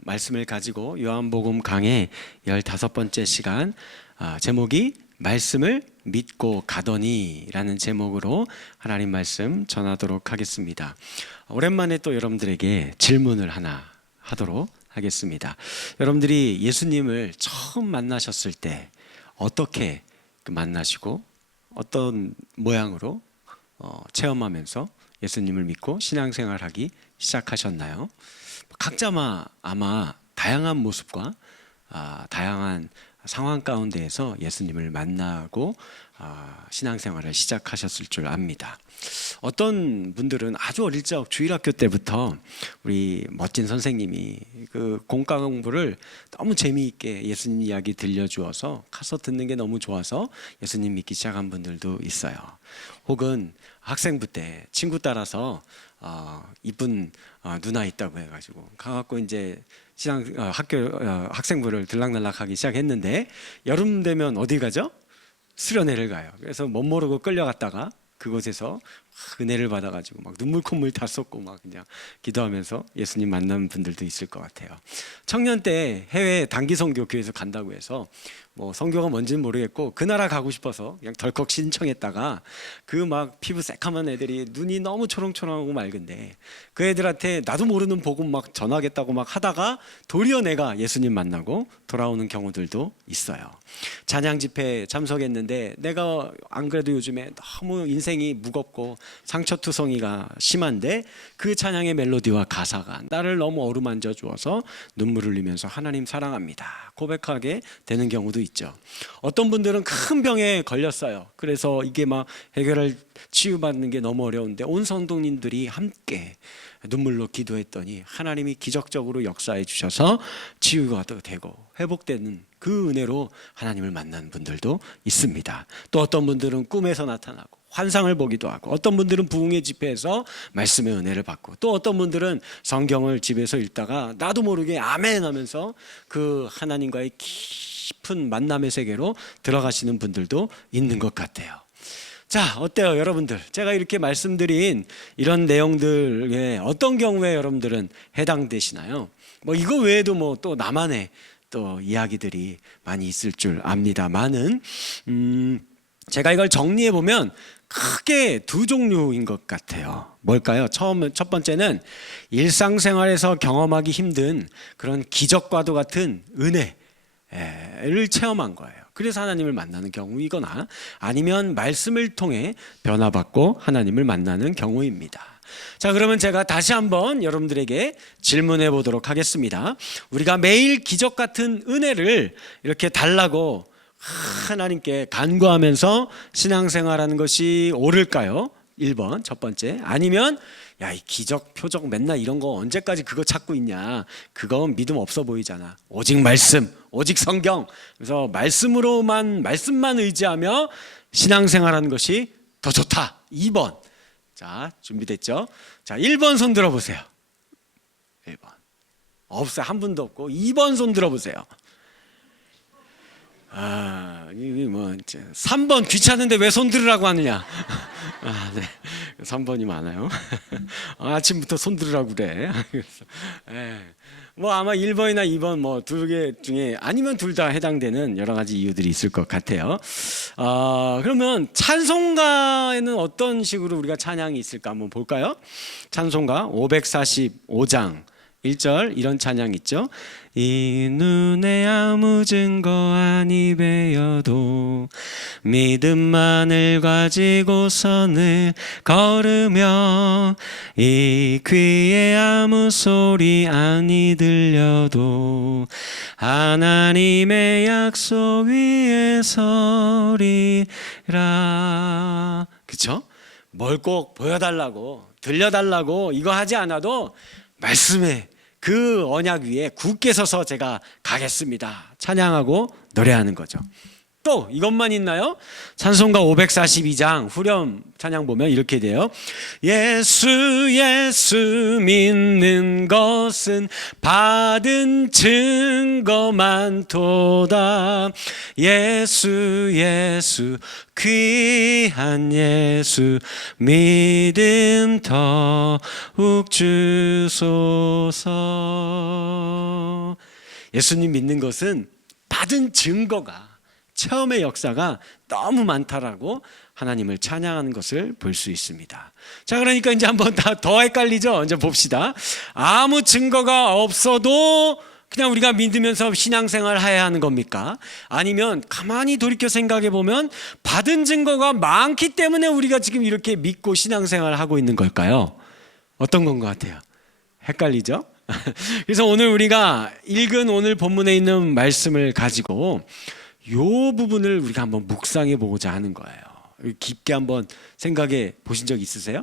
말씀을 가지고 요한복음 강의 15번째 시간, 제목이 말씀을 믿고 가더니 라는 제목으로 하나님 말씀 전하도록 하겠습니다. 오랜만에 또 여러분들에게 질문을 하나 하도록 하겠습니다. 여러분들이 예수님을 처음 만나셨을 때 어떻게 만나시고 어떤 모양으로 체험하면서 예수님을 믿고 신앙생활하기 시작하셨나요? 각자 아마 다양한 모습과 다양한 상황 가운데에서 예수님을 만나고 신앙생활을 시작하셨을 줄 압니다. 어떤 분들은 아주 어릴 적 주일학교 때부터 우리 멋진 선생님이 그 공과 공부를 너무 재미있게 예수님 이야기 들려주어서 가서 듣는 게 너무 좋아서 예수님 믿기 시작한 분들도 있어요. 혹은 학생부 때 친구 따라서 이쁜 누나 있다고 해가지고 가갖고 이제 학생부를 들락날락하기 시작했는데, 여름 되면 어디 가죠? 수련회를 가요. 그래서 멋 모르고 끌려갔다가 그곳에서 은혜를 받아가지고 막 눈물 콧물 다 쏟고 막 그냥 기도하면서 예수님 만난 분들도 있을 것 같아요. 청년 때 해외 단기 선교 교회에서 간다고 해서 뭐 선교가 뭔지는 모르겠고 그 나라 가고 싶어서 그냥 덜컥 신청했다가 그 막 피부 새카만 애들이 눈이 너무 초롱초롱하고 맑은데 그 애들한테 나도 모르는 복음 막 전하겠다고 막 하다가 도리어 내가 예수님 만나고 돌아오는 경우들도 있어요. 찬양 집회 참석했는데 내가 안 그래도 요즘에 너무 인생이 무겁고 상처투성이가 심한데 그 찬양의 멜로디와 가사가 나를 너무 어루만져 주어서 눈물을 흘리면서 하나님 사랑합니다 고백하게 되는 경우도 있죠. 어떤 분들은 큰 병에 걸렸어요. 그래서 이게 막 해결할 치유받는 게 너무 어려운데 온 성도님들이 함께 눈물로 기도했더니 하나님이 기적적으로 역사해 주셔서 치유가 되고 회복되는 그 은혜로 하나님을 만난 분들도 있습니다. 또 어떤 분들은 꿈에서 나타나고 환상을 보기도 하고, 어떤 분들은 부흥의 집회에서 말씀의 은혜를 받고, 또 어떤 분들은 성경을 집에서 읽다가 나도 모르게 아멘 하면서 그 하나님과의 깊은 만남의 세계로 들어가시는 분들도 있는 것 같아요. 자, 어때요 여러분들? 제가 이렇게 말씀드린 이런 내용들에 어떤 경우에 여러분들은 해당되시나요? 뭐 이거 외에도 뭐 또 나만의 또 이야기들이 많이 있을 줄 압니다만은 제가 이걸 정리해 보면 크게 두 종류인 것 같아요. 뭘까요? 첫 번째는 일상생활에서 경험하기 힘든 그런 기적과도 같은 은혜를 체험한 거예요. 그래서 하나님을 만나는 경우이거나 아니면 말씀을 통해 변화받고 하나님을 만나는 경우입니다. 자, 그러면 제가 다시 한번 여러분들에게 질문해 보도록 하겠습니다. 우리가 매일 기적 같은 은혜를 이렇게 달라고 하나님께 간구하면서 신앙생활하는 것이 옳을까요? 1번 첫 번째. 아니면 야, 이 기적 표적 맨날 이런 거 언제까지 그거 찾고 있냐, 그건 믿음 없어 보이잖아. 오직 말씀, 오직 성경. 그래서 말씀만 의지하며 신앙생활하는 것이 더 좋다. 2번. 자, 준비됐죠? 자, 1번 손 들어보세요. 1번 없어요. 한 분도 없고. 2번 손 들어보세요. 이게 뭐 3번 귀찮은데 왜 손 들으라고 하느냐. 네. 3번이 많아요. 아침부터 손 들으라고 그래. 뭐 아마 1번이나 2번 뭐 두 개 중에 아니면 둘 다 해당되는 여러 가지 이유들이 있을 것 같아요. 그러면 찬송가에는 어떤 식으로 우리가 찬양이 있을까 한번 볼까요? 찬송가 545장 1절 이런 찬양 있죠. 이 눈에 아무 증거 아니 배여도 믿음만을 가지고서는 걸으며 이 귀에 아무 소리 아니 들려도 하나님의 약속 위에 서리라. 그쵸? 뭘 꼭 보여달라고 들려달라고 이거 하지 않아도 말씀에 그 언약 위에 굳게 서서 제가 가겠습니다 찬양하고 노래하는 거죠. 또 이것만 있나요? 찬송가 542장 후렴 찬양 보면 이렇게 돼요. 예수 예수 믿는 것은 받은 증거만 도다. 예수 예수 귀한 예수 믿음 더욱 주소서. 예수님 믿는 것은 받은 증거가, 체험의 역사가 너무 많다라고 하나님을 찬양하는 것을 볼 수 있습니다. 자, 그러니까 이제 한번 더 헷갈리죠? 이제 봅시다. 아무 증거가 없어도 그냥 우리가 믿으면서 신앙생활을 해야 하는 겁니까? 아니면 가만히 돌이켜 생각해 보면 받은 증거가 많기 때문에 우리가 지금 이렇게 믿고 신앙생활을 하고 있는 걸까요? 어떤 건 것 같아요? 헷갈리죠? 그래서 오늘 우리가 읽은 오늘 본문에 있는 말씀을 가지고 이 부분을 우리가 한번 묵상해 보고자 하는 거예요. 깊게 한번 생각해 보신 적 있으세요?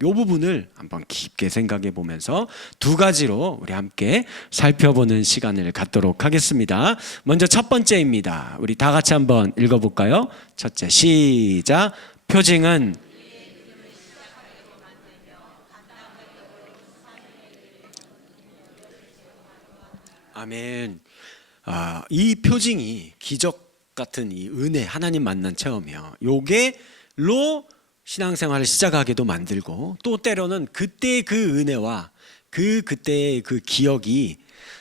이 부분을 한번 깊게 생각해 보면서 두 가지로 우리 함께 살펴보는 시간을 갖도록 하겠습니다. 먼저 첫 번째입니다. 우리 다 같이 한번 읽어볼까요? 첫째, 시작. 표징은 아멘. 이 표징이 기적 같은 이 은혜, 하나님 만난 체험이요. 요게로 신앙생활을 시작하게도 만들고, 또 때로는 그때의 그 은혜와 그때의 그 기억이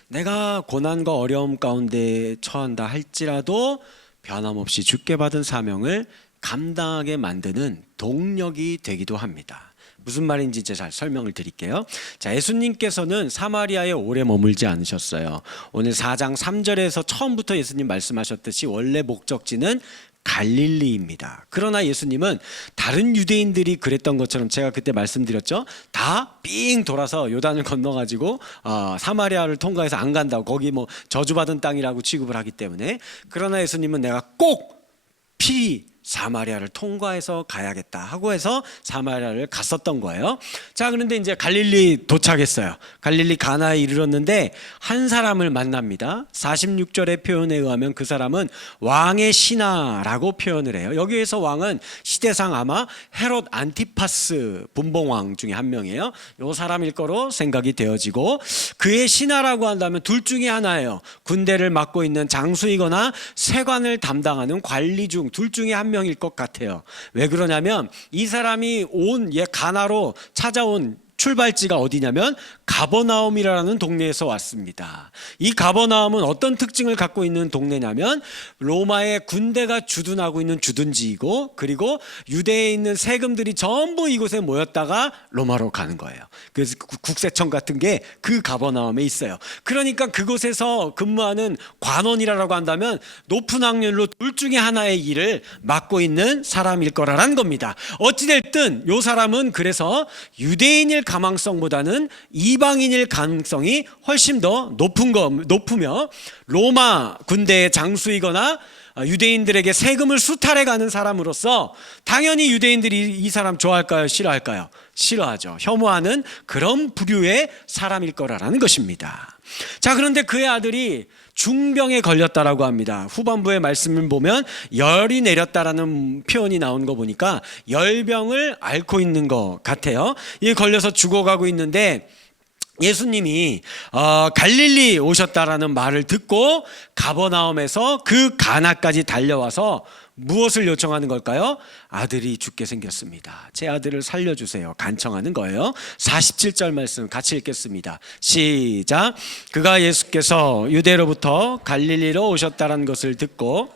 내가 고난과 어려움 가운데 처한다 할지라도 변함없이 주께 받은 사명을 감당하게 만드는 동력이 되기도 합니다. 무슨 말인지 이제 잘 설명을 드릴게요. 자, 예수님께서는 사마리아에 오래 머물지 않으셨어요. 오늘 4장 3절에서 처음부터 예수님 말씀하셨듯이 원래 목적지는 갈릴리입니다. 그러나 예수님은 다른 유대인들이 그랬던 것처럼 제가 그때 말씀드렸죠. 다 삥 돌아서 요단을 건너가지고 사마리아를 통과해서 안 간다고, 거기 뭐 저주받은 땅이라고 취급을 하기 때문에. 그러나 예수님은 내가 꼭 사마리아를 통과해서 가야겠다 하고 해서 사마리아를 갔었던 거예요. 자, 그런데 이제 갈릴리 도착했어요. 갈릴리 가나에 이르렀는데 한 사람을 만납니다. 46절의 표현에 의하면 그 사람은 왕의 신하라고 표현을 해요. 여기에서 왕은 시대상 아마 헤롯 안티파스 분봉왕 중에 한 명이에요. 이 사람일 거로 생각이 되어지고, 그의 신하라고 한다면 둘 중에 하나예요. 군대를 맡고 있는 장수이거나 세관을 담당하는 관리 중 둘 중에 한 명일 것 같아요. 왜 그러냐면 이 사람이 가나로 찾아온 출발지가 어디냐면 가버나움이라는 동네에서 왔습니다. 이 가버나움은 어떤 특징을 갖고 있는 동네냐면 로마의 군대가 주둔하고 있는 주둔지이고, 그리고 유대에 있는 세금들이 전부 이곳에 모였다가 로마로 가는 거예요. 그래서 국세청 같은 게 그 가버나움에 있어요. 그러니까 그곳에서 근무하는 관원이라고 한다면 높은 확률로 둘 중에 하나의 일을 맡고 있는 사람일 거라는 겁니다. 어찌됐든 이 사람은 그래서 유대인일 가망성보다는 이방인일 가능성이 훨씬 더 높으며, 로마 군대의 장수이거나 유대인들에게 세금을 수탈해 가는 사람으로서 당연히 유대인들이 이 사람 좋아할까요? 싫어할까요? 싫어하죠. 혐오하는 그런 부류의 사람일 거라는 것입니다. 자, 그런데 그의 아들이 중병에 걸렸다라고 합니다. 후반부의 말씀을 보면 열이 내렸다라는 표현이 나오는 거 보니까 열병을 앓고 있는 것 같아요. 이에 걸려서 죽어가고 있는데 예수님이 갈릴리 오셨다라는 말을 듣고 가버나움에서 그 가나까지 달려와서 무엇을 요청하는 걸까요? 아들이 죽게 생겼습니다. 제 아들을 살려주세요. 간청하는 거예요. 47절 말씀 같이 읽겠습니다. 시작. 그가 예수께서 유대로부터 갈릴리로 오셨다는 것을 듣고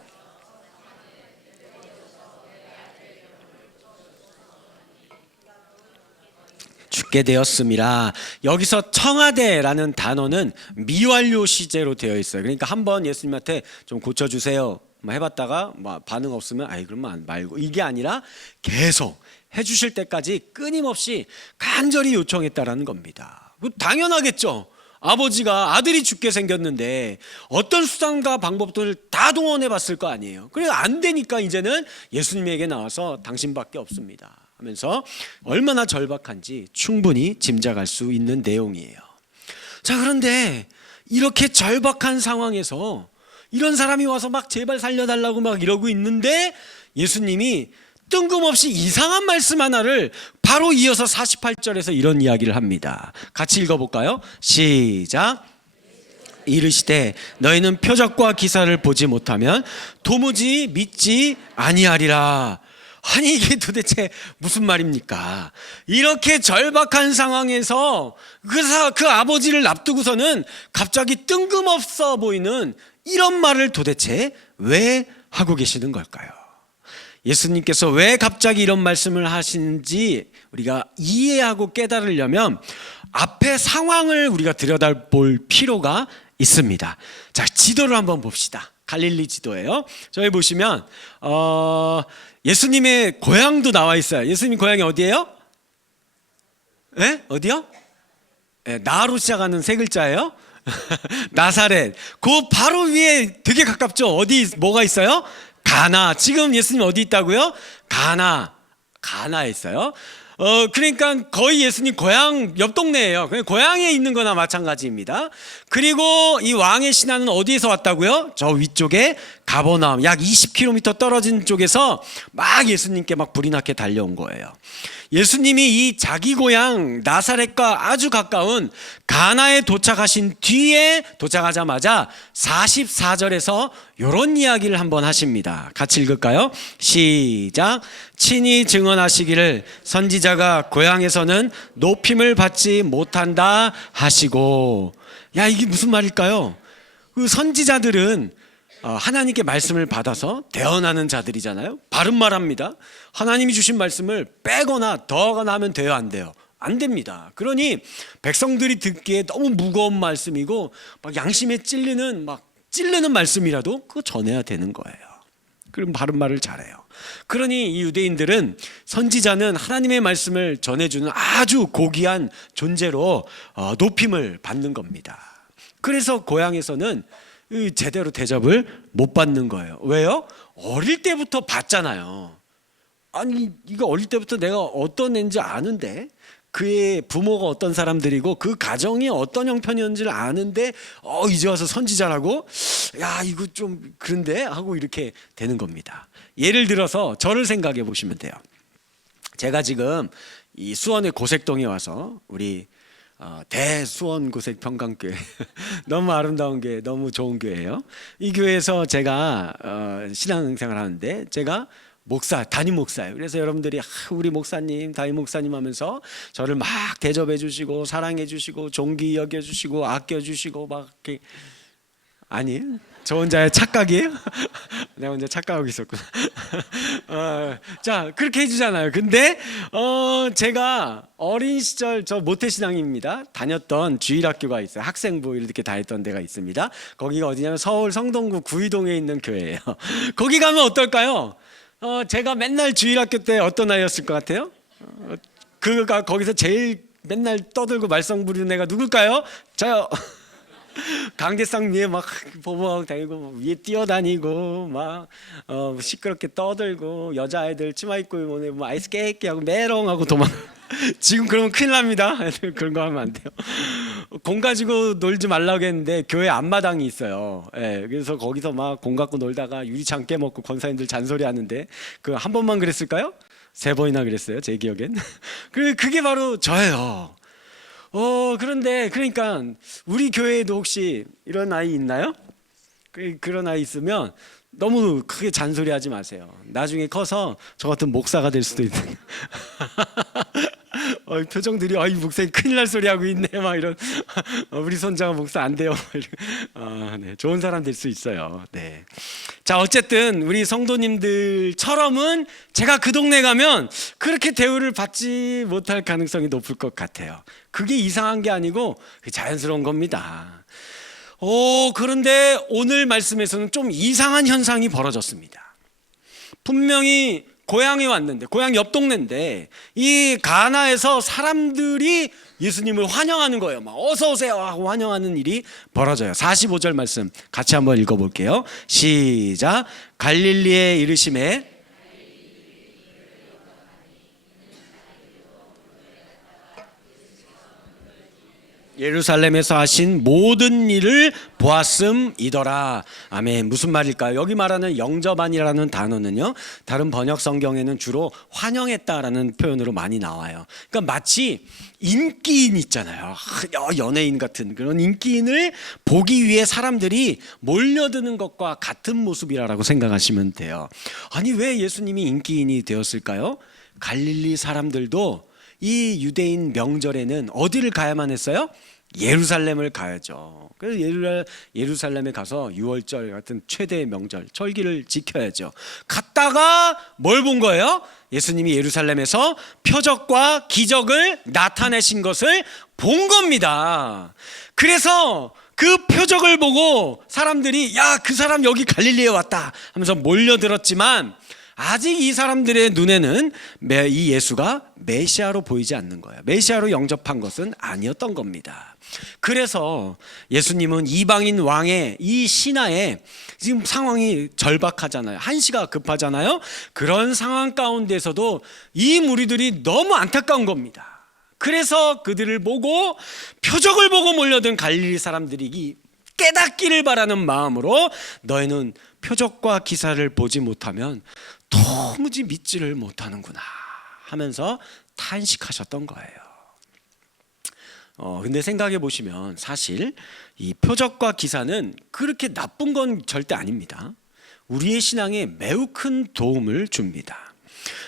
죽게 되었습니다. 여기서 청하되라는 단어는 미완료 시제로 되어 있어요. 그러니까 한번 예수님한테 좀 고쳐주세요 해봤다가 반응 없으면 그러면 말고, 이게 아니라 계속 해주실 때까지 끊임없이 간절히 요청했다라는 겁니다. 당연하겠죠. 아버지가 아들이 죽게 생겼는데 어떤 수단과 방법들을 다 동원해 봤을 거 아니에요. 그래 안 되니까 이제는 예수님에게 나와서 당신밖에 없습니다 하면서 얼마나 절박한지 충분히 짐작할 수 있는 내용이에요. 자, 그런데 이렇게 절박한 상황에서 이런 사람이 와서 막 제발 살려달라고 막 이러고 있는데 예수님이 뜬금없이 이상한 말씀 하나를 바로 이어서 48절에서 이런 이야기를 합니다. 같이 읽어볼까요? 시작. 이르시되 너희는 표적과 기사를 보지 못하면 도무지 믿지 아니하리라. 아니 이게 도대체 무슨 말입니까? 이렇게 절박한 상황에서 그 아버지를 납두고서는 갑자기 뜬금없어 보이는 이런 말을 도대체 왜 하고 계시는 걸까요? 예수님께서 왜 갑자기 이런 말씀을 하시는지 우리가 이해하고 깨달으려면 앞에 상황을 우리가 들여다볼 필요가 있습니다. 자, 지도를 한번 봅시다. 갈릴리 지도예요. 저기 보시면 예수님의 고향도 나와 있어요. 예수님 고향이 어디예요? 네? 어디요? 네, 나로 시작하는 세 글자예요. 나사렛. 그 바로 위에 되게 가깝죠. 어디 뭐가 있어요? 가나. 지금 예수님 어디 있다고요? 가나에 있어요. 그러니까 거의 예수님 고향 옆 동네예요. 그냥 고향에 있는 거나 마찬가지입니다. 그리고 이 왕의 신하는 어디에서 왔다고요? 저 위쪽에 가버나움 약 20km 떨어진 쪽에서 막 예수님께 막 불이 나게 달려온 거예요. 예수님이 이 자기 고향 나사렛과 아주 가까운 가나에 도착하신 뒤에 도착하자마자 44절에서 이런 이야기를 한번 하십니다. 같이 읽을까요? 시작. 친히 증언하시기를 선지자가 고향에서는 높임을 받지 못한다 하시고. 야, 이게 무슨 말일까요? 그 선지자들은 하나님께 말씀을 받아서 대언하는 자들이잖아요. 바른 말합니다. 하나님이 주신 말씀을 빼거나 더하거나 하면 돼요, 안 돼요? 안 됩니다. 그러니 백성들이 듣기에 너무 무거운 말씀이고 막 양심에 찔리는 말씀이라도 그거 전해야 되는 거예요. 그럼 바른 말을 잘해요. 그러니 이 유대인들은 선지자는 하나님의 말씀을 전해주는 아주 고귀한 존재로 높임을 받는 겁니다. 그래서 고향에서는 제대로 대접을 못 받는 거예요. 왜요? 어릴 때부터 봤잖아요. 아니 이거 어릴 때부터 내가 어떤 애인지 아는데 그의 부모가 어떤 사람들이고 그 가정이 어떤 형편이었는지를 아는데 이제 와서 선지자라고? 야 이거 좀 그런데? 하고 이렇게 되는 겁니다. 예를 들어서 저를 생각해 보시면 돼요. 제가 지금 이 수원의 고색동에 와서 우리 대수원 고색 평강교회 너무 아름다운 교회, 너무 좋은 교회예요. 이 교회에서 제가 신앙생활 하는데 제가 담임 목사예요. 그래서 여러분들이 우리 목사님, 담임 목사님 하면서 저를 막 대접해 주시고 사랑해 주시고 존귀 여겨 주시고 아껴 주시고 막 이렇게. 아니, 저 혼자의 착각이에요? 내가 혼자 착각하고 있었구나. 자, 그렇게 해주잖아요. 근데 제가 어린 시절 저 모태신앙입니다. 다녔던 주일학교가 있어요. 학생부 이렇게 다녔던 데가 있습니다. 거기가 어디냐면 서울 성동구 구의동에 있는 교회예요. 거기 가면 어떨까요? 제가 맨날 주일학교 때 어떤 아이였을 것 같아요? 그가 거기서 제일 맨날 떠들고 말썽 부리는 애가 누굴까요? 저요. 강대상 위에 막 보복 다니고 위에 뛰어다니고 막 시끄럽게 떠들고 여자아이들 치마 입고 뭐 아이스 깨끼 하고 메롱하고 도망. 지금 그러면 큰일 납니다. 그런 거 하면 안 돼요. 공 가지고 놀지 말라고 했는데 교회 앞마당이 있어요. 그래서 거기서 막 공 갖고 놀다가 유리창 깨먹고 권사님들 잔소리 하는데 그 한 번만 그랬을까요? 3번이나 그랬어요. 제 기억엔. 그게 바로 저예요. 그런데 그러니까 우리 교회에도 혹시 이런 아이 있나요? 그런 아이 있으면 너무 크게 잔소리하지 마세요. 나중에 커서 저 같은 목사가 될 수도 있는. 표정들이 이 목사님 큰일 날 소리 하고 있네 막 이런. 우리 손자가 목사 안 돼요. 네, 좋은 사람 될 수 있어요. 네. 자, 어쨌든 우리 성도님들처럼은 제가 그 동네 가면 그렇게 대우를 받지 못할 가능성이 높을 것 같아요. 그게 이상한 게 아니고 자연스러운 겁니다. 그런데 오늘 말씀에서는 좀 이상한 현상이 벌어졌습니다. 분명히 고향에 왔는데, 고향 옆 동네인데 이 가나에서 사람들이 예수님을 환영하는 거예요. 막 어서 오세요 하고 환영하는 일이 벌어져요. 45절 말씀 같이 한번 읽어볼게요. 시작. 갈릴리에 이르심에 예루살렘에서 하신 모든 일을 보았음이더라. 아멘. 무슨 말일까요? 여기 말하는 영접한이라는 단어는요, 다른 번역 성경에는 주로 환영했다라는 표현으로 많이 나와요. 그러니까 마치 인기인 있잖아요. 연예인 같은 그런 인기인을 보기 위해 사람들이 몰려드는 것과 같은 모습이라고 생각하시면 돼요. 아니, 왜 예수님이 인기인이 되었을까요? 갈릴리 사람들도 이 유대인 명절에는 어디를 가야만 했어요? 예루살렘을 가야죠. 그래서 예루살렘에 가서 유월절 같은 최대의 명절, 절기를 지켜야죠. 갔다가 뭘 본 거예요? 예수님이 예루살렘에서 표적과 기적을 나타내신 것을 본 겁니다. 그래서 그 표적을 보고 사람들이 야, 그 사람 여기 갈릴리에 왔다 하면서 몰려들었지만 아직 이 사람들의 눈에는 이 예수가 메시아로 보이지 않는 거예요. 메시아로 영접한 것은 아니었던 겁니다. 그래서 예수님은 이방인 왕의 이 신하에 지금 상황이 절박하잖아요. 한시가 급하잖아요. 그런 상황 가운데서도 이 무리들이 너무 안타까운 겁니다. 그래서 그들을 보고 표적을 보고 몰려든 갈릴리 사람들이 깨닫기를 바라는 마음으로 너희는 표적과 기사를 보지 못하면 도무지 믿지를 못하는구나 하면서 탄식하셨던 거예요. 근데 생각해 보시면 사실 이 표적과 기사는 그렇게 나쁜 건 절대 아닙니다. 우리의 신앙에 매우 큰 도움을 줍니다.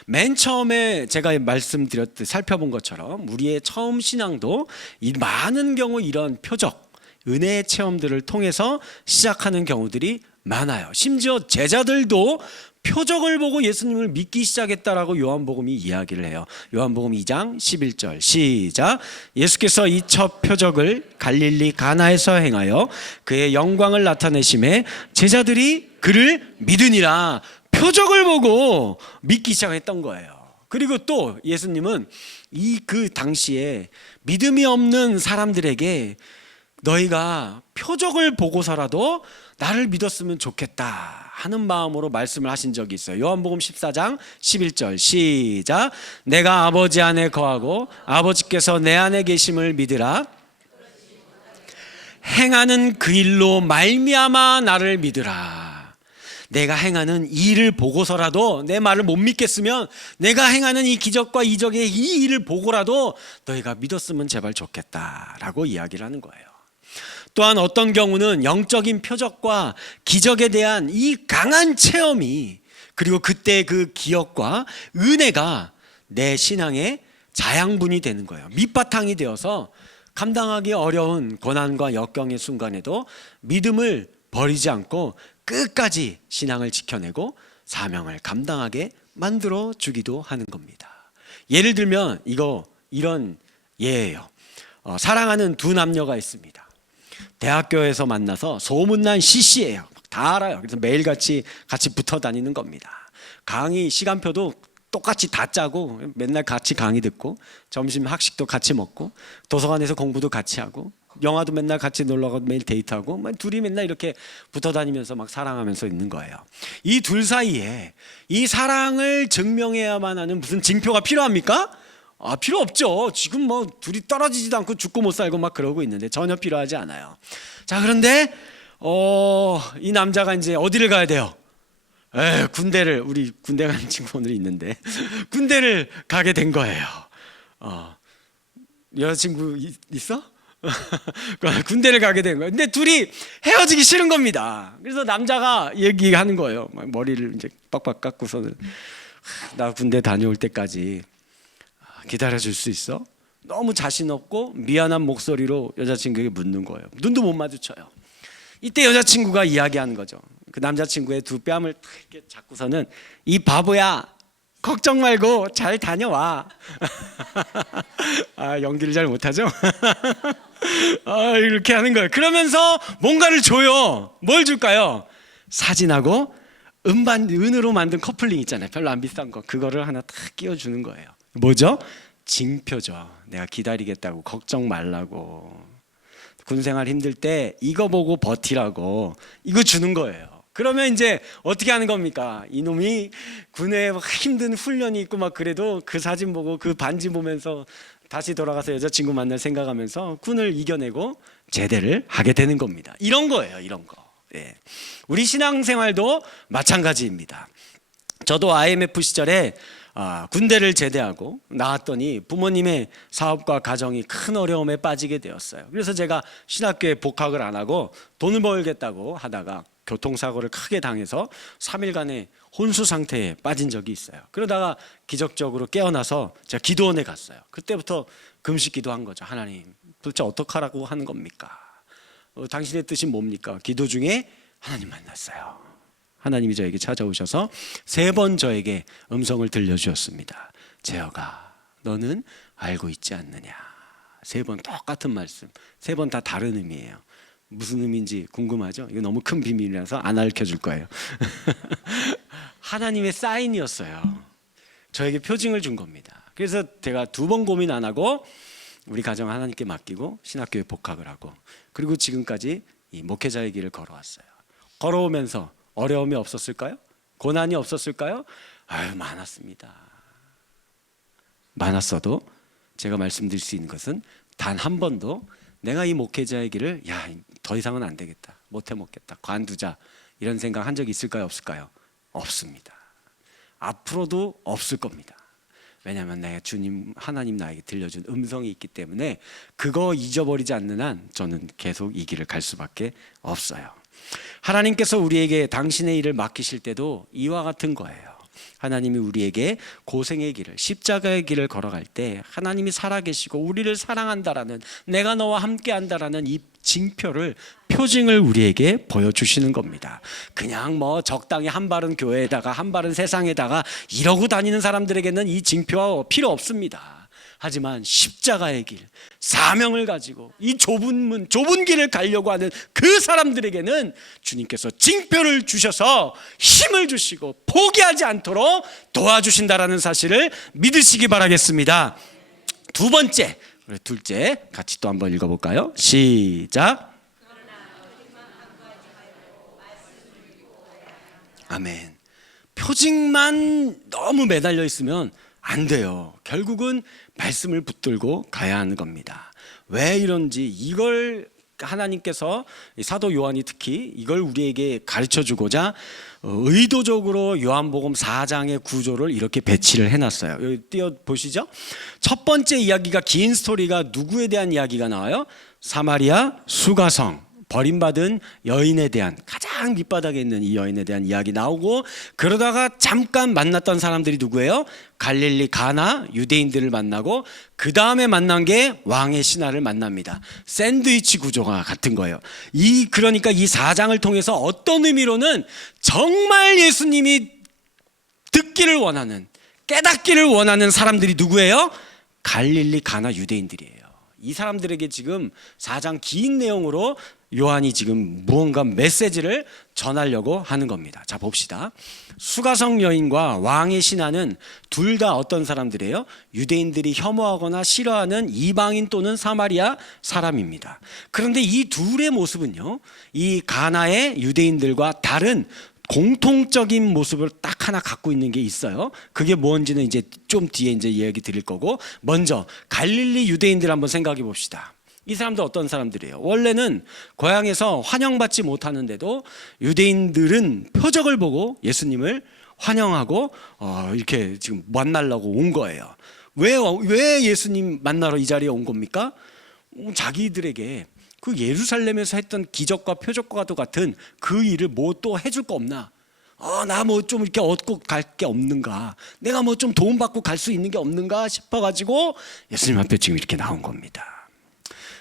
맨 처음에 제가 말씀드렸듯 살펴본 것처럼 우리의 처음 신앙도 이 많은 경우 이런 표적, 은혜의 체험들을 통해서 시작하는 경우들이 많아요. 심지어 제자들도 표적을 보고 예수님을 믿기 시작했다라고 요한복음이 이야기를 해요. 요한복음 2장 11절 시작. 예수께서 이 첫 표적을 갈릴리 가나에서 행하여 그의 영광을 나타내심에 제자들이 그를 믿으니라. 표적을 보고 믿기 시작했던 거예요. 그리고 또 예수님은 그 당시에 믿음이 없는 사람들에게 너희가 표적을 보고서라도 나를 믿었으면 좋겠다 하는 마음으로 말씀을 하신 적이 있어요. 요한복음 14장 11절 시작. 내가 아버지 안에 거하고 아버지께서 내 안에 계심을 믿으라. 행하는 그 일로 말미암아 나를 믿으라. 내가 행하는 이 일을 보고서라도 내 말을 못 믿겠으면 내가 행하는 이 기적과 이적의 이 일을 보고라도 너희가 믿었으면 제발 좋겠다라고 이야기를 하는 거예요. 또한 어떤 경우는 영적인 표적과 기적에 대한 이 강한 체험이 그리고 그때 그 기억과 은혜가 내 신앙의 자양분이 되는 거예요. 밑바탕이 되어서 감당하기 어려운 고난과 역경의 순간에도 믿음을 버리지 않고 끝까지 신앙을 지켜내고 사명을 감당하게 만들어 주기도 하는 겁니다. 예를 들면 이런 예예요. 사랑하는 두 남녀가 있습니다. 대학교에서 만나서 소문난 CC예요. 다 알아요. 그래서 매일같이 같이 붙어 다니는 겁니다. 강의 시간표도 똑같이 다 짜고 맨날 같이 강의 듣고 점심 학식도 같이 먹고 도서관에서 공부도 같이 하고 영화도 맨날 같이 놀러가고 매일 데이트하고 둘이 맨날 이렇게 붙어 다니면서 막 사랑하면서 있는 거예요. 이 둘 사이에 이 사랑을 증명해야만 하는 무슨 징표가 필요합니까? 필요 없죠. 지금 둘이 떨어지지도 않고 죽고 못 살고 막 그러고 있는데 전혀 필요하지 않아요. 자, 그런데 이 남자가 이제 어디를 가야 돼요? 군대를, 우리 군대 가는 친구 오늘 있는데 군대를 가게 된 거예요. 여자친구 있어? 군대를 가게 된 거예요. 근데 둘이 헤어지기 싫은 겁니다. 그래서 남자가 얘기하는 거예요. 머리를 이제 빡빡 깎고서는 나 군대 다녀올 때까지 기다려줄 수 있어? 너무 자신 없고 미안한 목소리로 여자친구에게 묻는 거예요. 눈도 못 마주쳐요. 이때 여자친구가 이야기하는 거죠. 그 남자친구의 두 뺨을 이렇게 잡고서는 이 바보야, 걱정 말고 잘 다녀와. 연기를 잘 못하죠? 이렇게 하는 거예요. 그러면서 뭔가를 줘요. 뭘 줄까요? 사진하고 은으로 만든 커플링 있잖아요. 별로 안 비싼 거. 그거를 하나 딱 끼워주는 거예요. 뭐죠? 징표죠. 내가 기다리겠다고, 걱정 말라고, 군생활 힘들 때 이거 보고 버티라고 이거 주는 거예요. 그러면 이제 어떻게 하는 겁니까? 이놈이 군에 막 힘든 훈련이 있고 막 그래도 그 사진 보고 그 반지 보면서 다시 돌아가서 여자친구 만날 생각하면서 군을 이겨내고 제대를 하게 되는 겁니다. 이런 거예요, 이런 거. 예. 우리 신앙생활도 마찬가지입니다. 저도 IMF 시절에 군대를 제대하고 나왔더니 부모님의 사업과 가정이 큰 어려움에 빠지게 되었어요. 그래서 제가 신학교에 복학을 안 하고 돈을 벌겠다고 하다가 교통사고를 크게 당해서 3일간의 혼수 상태에 빠진 적이 있어요. 그러다가 기적적으로 깨어나서 제가 기도원에 갔어요. 그때부터 금식 기도한 거죠. 하나님, 도대체 어떡하라고 하는 겁니까? 당신의 뜻이 뭡니까? 기도 중에 하나님 만났어요. 하나님이 저에게 찾아오셔서 3번 저에게 음성을 들려주셨습니다. 재혁아, 너는 알고 있지 않느냐. 3번 똑같은 말씀, 3번 다 다른 의미예요. 무슨 의미인지 궁금하죠? 이거 너무 큰 비밀이라서 안 알려줄 거예요. 하나님의 사인이었어요. 저에게 표징을 준 겁니다. 그래서 제가 2번 고민 안 하고 우리 가정 하나님께 맡기고 신학교에 복학을 하고, 그리고 지금까지 이 목회자의 길을 걸어왔어요. 걸어오면서 어려움이 없었을까요? 고난이 없었을까요? 아유, 많았습니다. 많았어도 제가 말씀드릴 수 있는 것은 단 한 번도 내가 이 목회자의 길을 더 이상은 안 되겠다, 못해 먹겠다, 관두자, 이런 생각 한 적이 있을까요? 없을까요? 없습니다. 앞으로도 없을 겁니다. 왜냐하면 내가 주님 하나님 나에게 들려준 음성이 있기 때문에 그거 잊어버리지 않는 한 저는 계속 이 길을 갈 수밖에 없어요. 하나님께서 우리에게 당신의 일을 맡기실 때도 이와 같은 거예요. 하나님이 우리에게 고생의 길을, 십자가의 길을 걸어갈 때 하나님이 살아계시고 우리를 사랑한다라는, 내가 너와 함께한다라는 이 징표를, 표징을 우리에게 보여주시는 겁니다. 그냥 뭐 적당히 한 발은 교회에다가 한 발은 세상에다가 이러고 다니는 사람들에게는 이 징표가 필요 없습니다. 하지만 십자가의 길, 사명을 가지고 이 좁은 문, 좁은 길을 가려고 하는 그 사람들에게는 주님께서 징표를 주셔서 힘을 주시고 포기하지 않도록 도와주신다라는 사실을 믿으시기 바라겠습니다. 2번째, 둘째 같이 또 한번 읽어볼까요? 시작. 아멘. 표징만 너무 매달려 있으면 안 돼요. 결국은 말씀을 붙들고 가야 하는 겁니다. 왜 이런지, 이걸 하나님께서, 사도 요한이 특히 이걸 우리에게 가르쳐 주고자 의도적으로 요한복음 4장의 구조를 이렇게 배치를 해놨어요. 여기 띄워 보시죠. 첫 번째 이야기가, 긴 스토리가 누구에 대한 이야기가 나와요? 사마리아 수가성, 버림받은 여인에 대한, 가장 밑바닥에 있는 이 여인에 대한 이야기 나오고, 그러다가 잠깐 만났던 사람들이 누구예요? 갈릴리 가나 유대인들을 만나고, 그 다음에 만난 게 왕의 신하를 만납니다. 샌드위치 구조가 같은 거예요. 그러니까 이 4장을 통해서 어떤 의미로는 정말 예수님이 듣기를 원하는, 깨닫기를 원하는 사람들이 누구예요? 갈릴리 가나 유대인들이에요. 이 사람들에게 지금 4장 긴 내용으로 요한이 지금 무언가 메시지를 전하려고 하는 겁니다. 자, 봅시다. 수가성 여인과 왕의 신하는 둘 다 어떤 사람들이에요? 유대인들이 혐오하거나 싫어하는 이방인 또는 사마리아 사람입니다. 그런데 이 둘의 모습은요, 이 가나의 유대인들과 다른 공통적인 모습을 딱 하나 갖고 있는 게 있어요. 그게 뭔지는 이제 좀 뒤에 이제 이야기 드릴 거고, 먼저 갈릴리 유대인들 한번 생각해 봅시다. 이 사람들 어떤 사람들이에요? 원래는 고향에서 환영받지 못하는데도 유대인들은 표적을 보고 예수님을 환영하고 이렇게 지금 만나려고 온 거예요. 왜 예수님 만나러 이 자리에 온 겁니까? 자기들에게 그 예루살렘에서 했던 기적과 표적과도 같은 그 일을 뭐 또 해줄 거 없나? 나 뭐 좀 이렇게 얻고 갈 게 없는가? 내가 뭐 좀 도움받고 갈 수 있는 게 없는가 싶어가지고 예수님 앞에 지금 이렇게 나온 겁니다.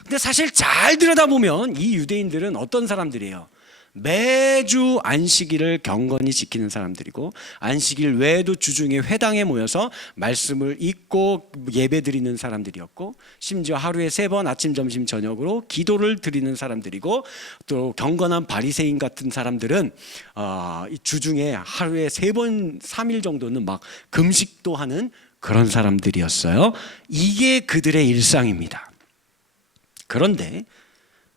근데 사실 잘 들여다보면 이 유대인들은 어떤 사람들이에요? 매주 안식일을 경건히 지키는 사람들이고, 안식일 외에도 주중에 회당에 모여서 말씀을 읽고 예배 드리는 사람들이었고, 심지어 하루에 3번 아침 점심 저녁으로 기도를 드리는 사람들이고, 또 경건한 바리새인 같은 사람들은 주중에 하루에 3번 3일 정도는 막 금식도 하는 그런 사람들이었어요. 이게 그들의 일상입니다. 그런데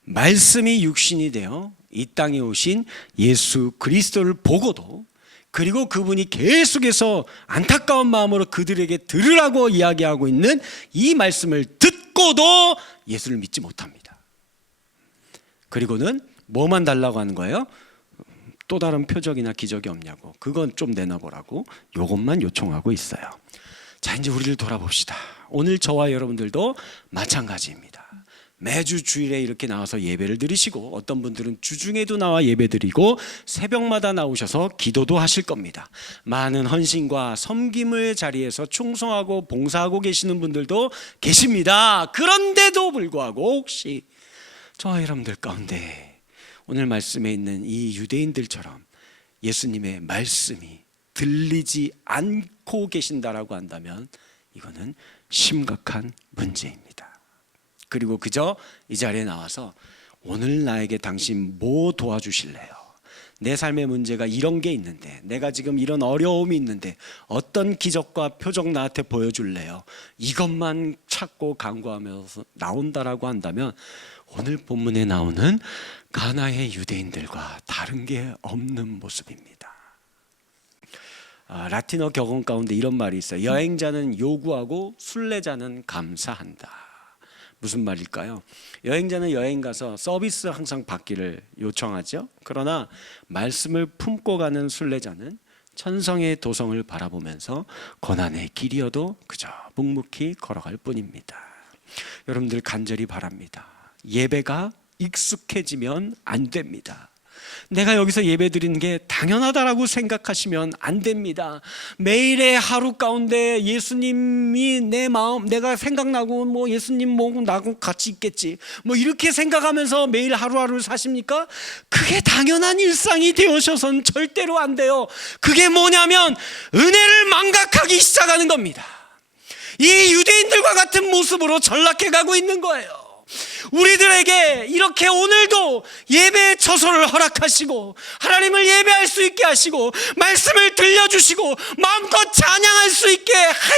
말씀이 육신이 되어 이 땅에 오신 예수 그리스도를 보고도, 그리고 그분이 계속해서 안타까운 마음으로 그들에게 들으라고 이야기하고 있는 이 말씀을 듣고도 예수를 믿지 못합니다. 그리고는 뭐만 달라고 하는 거예요? 또 다른 표적이나 기적이 없냐고, 그건 좀 내놔보라고 이것만 요청하고 있어요. 자, 이제 우리를 돌아봅시다. 오늘 저와 여러분들도 마찬가지입니다. 매주 주일에 이렇게 나와서 예배를 드리시고, 어떤 분들은 주중에도 나와 예배 드리고 새벽마다 나오셔서 기도도 하실 겁니다. 많은 헌신과 섬김의 자리에서 충성하고 봉사하고 계시는 분들도 계십니다. 그런데도 불구하고 혹시 저와 여러분들 가운데 오늘 말씀에 있는 이 유대인들처럼 예수님의 말씀이 들리지 않고 계신다라고 한다면 이거는 심각한 문제입니다. 그리고 그저 이 자리에 나와서 오늘 나에게 당신 뭐 도와주실래요? 내 삶의 문제가 이런 게 있는데, 내가 지금 이런 어려움이 있는데 어떤 기적과 표적 나한테 보여줄래요? 이것만 찾고 간구하면서 나온다라고 한다면 오늘 본문에 나오는 가나의 유대인들과 다른 게 없는 모습입니다. 라틴어 격언 가운데 이런 말이 있어요. 여행자는 요구하고 순례자는 감사한다. 무슨 말일까요? 여행자는 여행 가서 서비스 항상 받기를 요청하죠. 그러나 말씀을 품고 가는 순례자는 천성의 도성을 바라보면서 고난의 길이어도 그저 묵묵히 걸어갈 뿐입니다. 여러분들 간절히 바랍니다. 예배가 익숙해지면 안 됩니다. 내가 여기서 예배 드리는 게 당연하다라고 생각하시면 안 됩니다. 매일의 하루 가운데 예수님이 내 마음, 내가 생각나고 뭐 예수님 뭐 나하고 같이 있겠지, 뭐 이렇게 생각하면서 매일 하루하루를 사십니까? 그게 당연한 일상이 되어서는 절대로 안 돼요. 그게 뭐냐면 은혜를 망각하기 시작하는 겁니다. 이 유대인들과 같은 모습으로 전락해 가고 있는 거예요. 우리들에게 이렇게 오늘도 예배의 처소를 허락하시고 하나님을 예배할 수 있게 하시고 말씀을 들려주시고 마음껏 찬양할 수 있게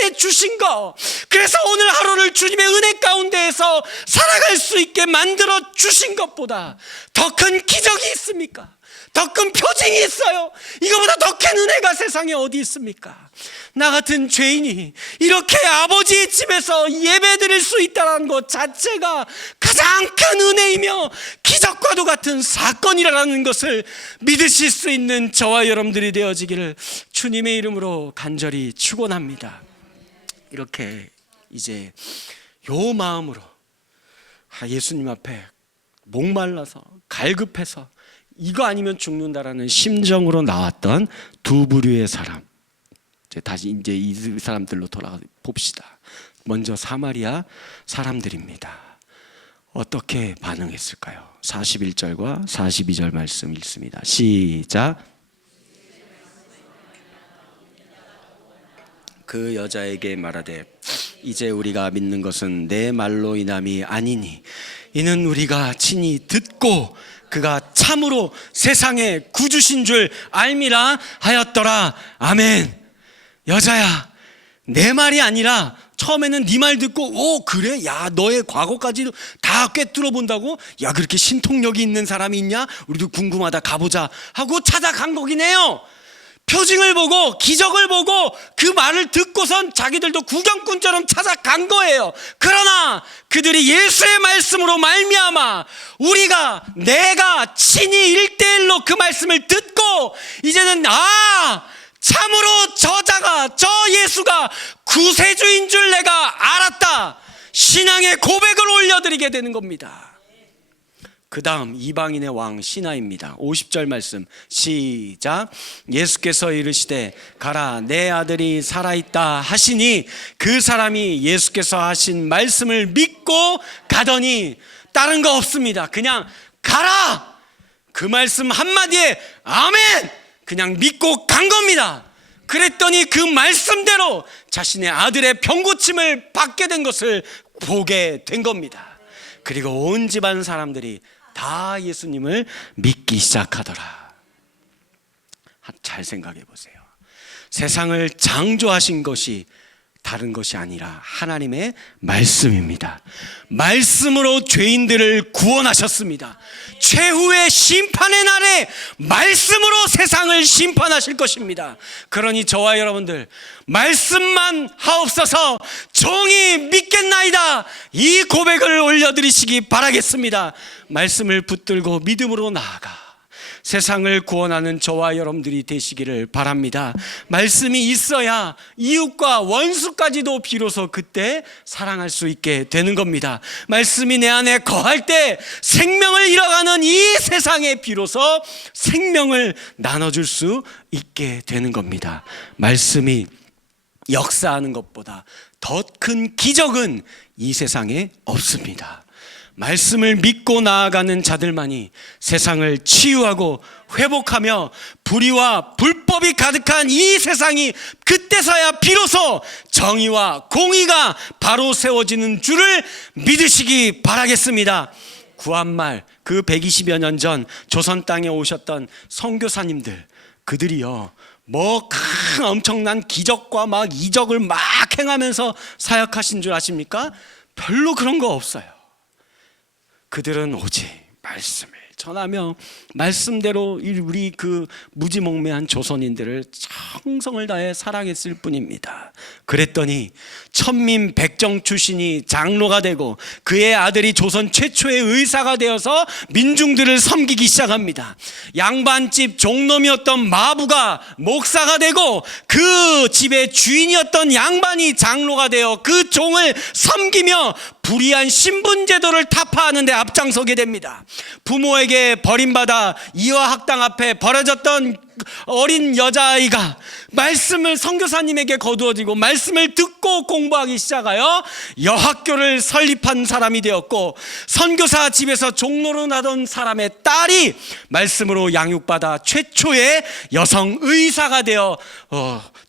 해주신 거, 그래서 오늘 하루를 주님의 은혜 가운데에서 살아갈 수 있게 만들어 주신 것보다 더 큰 기적이 있습니까? 더 큰 표징이 있어요? 이거보다 더 큰 은혜가 세상에 어디 있습니까? 나 같은 죄인이 이렇게 아버지의 집에서 예배드릴 수 있다는 것 자체가 가장 큰 은혜이며 기적과도 같은 사건이라는 것을 믿으실 수 있는 저와 여러분들이 되어지기를 주님의 이름으로 간절히 축원합니다. 이렇게 이제 요 마음으로 예수님 앞에 목말라서 갈급해서 이거 아니면 죽는다라는 심정으로 나왔던 두 부류의 사람, 다시 이제 이 사람들로 돌아가 봅시다. 먼저 사마리아 사람들입니다. 어떻게 반응했을까요? 41절과 42절 말씀 읽습니다. 시작. 그 여자에게 말하되 이제 우리가 믿는 것은 내 말로 인함이 아니니 이는 우리가 친히 듣고 그가 참으로 세상의 구주신 줄 알미라 하였더라. 아멘. 여자야, 내 말이 아니라 처음에는 네 말 듣고 오 그래? 야 너의 과거까지도 다 꿰뚫어 본다고? 야 그렇게 신통력이 있는 사람이 있냐? 우리도 궁금하다 가보자 하고 찾아간 거긴 해요. 표징을 보고 기적을 보고 그 말을 듣고선 자기들도 구경꾼처럼 찾아간 거예요. 그러나 그들이 예수의 말씀으로 말미암아 내가 친히 1:1로 그 말씀을 듣고 이제는 참으로 저 예수가 구세주인 줄 내가 알았다, 신앙의 고백을 올려드리게 되는 겁니다. 그 다음 이방인의 왕 시나입니다. 50절 말씀 시작. 예수께서 이르시되 가라 내 아들이 살아있다 하시니 그 사람이 예수께서 하신 말씀을 믿고 가더니, 다른 거 없습니다. 그냥 가라, 그 말씀 한마디에 아멘, 그냥 믿고 간 겁니다. 그랬더니 그 말씀대로 자신의 아들의 병고침을 받게 된 것을 보게 된 겁니다. 그리고 온 집안 사람들이 다 예수님을 믿기 시작하더라. 잘 생각해 보세요. 세상을 창조하신 것이 다른 것이 아니라 하나님의 말씀입니다. 말씀으로 죄인들을 구원하셨습니다. 최후의 심판의 날에 말씀으로 세상을 심판하실 것입니다. 그러니 저와 여러분들 말씀만 하옵소서 종이 믿겠나이다, 이 고백을 올려드리시기 바라겠습니다. 말씀을 붙들고 믿음으로 나아가 세상을 구원하는 저와 여러분들이 되시기를 바랍니다. 말씀이 있어야 이웃과 원수까지도 비로소 그때 사랑할 수 있게 되는 겁니다. 말씀이 내 안에 거할 때 생명을 잃어가는 이 세상에 비로소 생명을 나눠줄 수 있게 되는 겁니다. 말씀이 역사하는 것보다 더 큰 기적은 이 세상에 없습니다. 말씀을 믿고 나아가는 자들만이 세상을 치유하고 회복하며 불의와 불법이 가득한 이 세상이 그때서야 비로소 정의와 공의가 바로 세워지는 줄을 믿으시기 바라겠습니다. 구한말 그 120여 년 전 조선 땅에 오셨던 선교사님들, 그들이요 엄청난 기적과 막 이적을 막 행하면서 사역하신 줄 아십니까? 별로 그런 거 없어요. 그들은 오직 말씀을 전하며 말씀대로 우리 그 무지몽매한 조선인들을 정성을 다해 사랑했을 뿐입니다. 그랬더니 천민 백정 출신이 장로가 되고 그의 아들이 조선 최초의 의사가 되어서 민중들을 섬기기 시작합니다. 양반집 종놈이었던 마부가 목사가 되고 그 집의 주인이었던 양반이 장로가 되어 그 종을 섬기며 불의한 신분제도를 타파하는 데 앞장서게 됩니다. 부모에게 버림받아 이화학당 앞에 버려졌던 어린 여자아이가 말씀을 선교사님에게 거두어지고 말씀을 듣고 공부하기 시작하여 여학교를 설립한 사람이 되었고, 선교사 집에서 종로로 나던 사람의 딸이 말씀으로 양육받아 최초의 여성 의사가 되어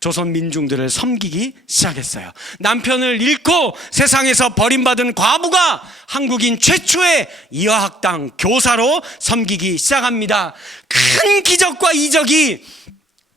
조선 민중들을 섬기기 시작했어요. 남편을 잃고 세상에서 버림받은 과부가 한국인 최초의 이화학당 교사로 섬기기 시작합니다. 큰 기적과 이적이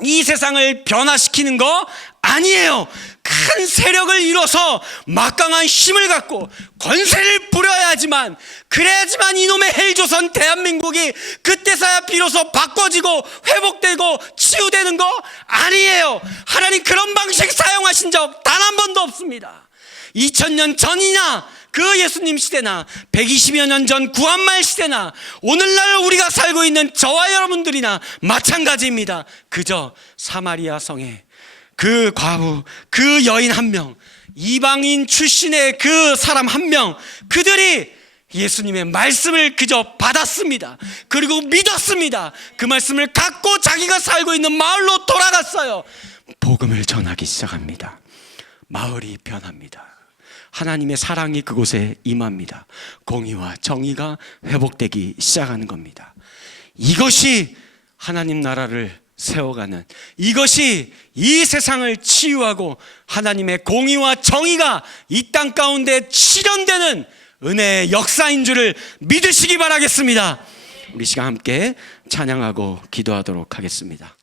이 세상을 변화시키는 거 아니에요. 큰 세력을 이뤄서 막강한 힘을 갖고 권세를 부려야 하지만, 그래야지만 이놈의 헬조선 대한민국이 그때서야 비로소 바꿔지고 회복되고 치유되는 거 아니에요. 하나님 그런 방식 사용하신 적 단 한 번도 없습니다. 2000년 전이나 그 예수님 시대나 120여 년 전 구한말 시대나 오늘날 우리가 살고 있는 저와 여러분들이나 마찬가지입니다. 그저 사마리아 성에 그 과부, 그 여인 한 명, 이방인 출신의 그 사람 한 명, 그들이 예수님의 말씀을 그저 받았습니다. 그리고 믿었습니다. 그 말씀을 갖고 자기가 살고 있는 마을로 돌아갔어요. 복음을 전하기 시작합니다. 마을이 변합니다. 하나님의 사랑이 그곳에 임합니다. 공의와 정의가 회복되기 시작하는 겁니다. 이것이 하나님 나라를 세워가는, 이것이 이 세상을 치유하고 하나님의 공의와 정의가 이 땅 가운데 실현되는 은혜의 역사인 줄을 믿으시기 바라겠습니다. 우리 시간 함께 찬양하고 기도하도록 하겠습니다.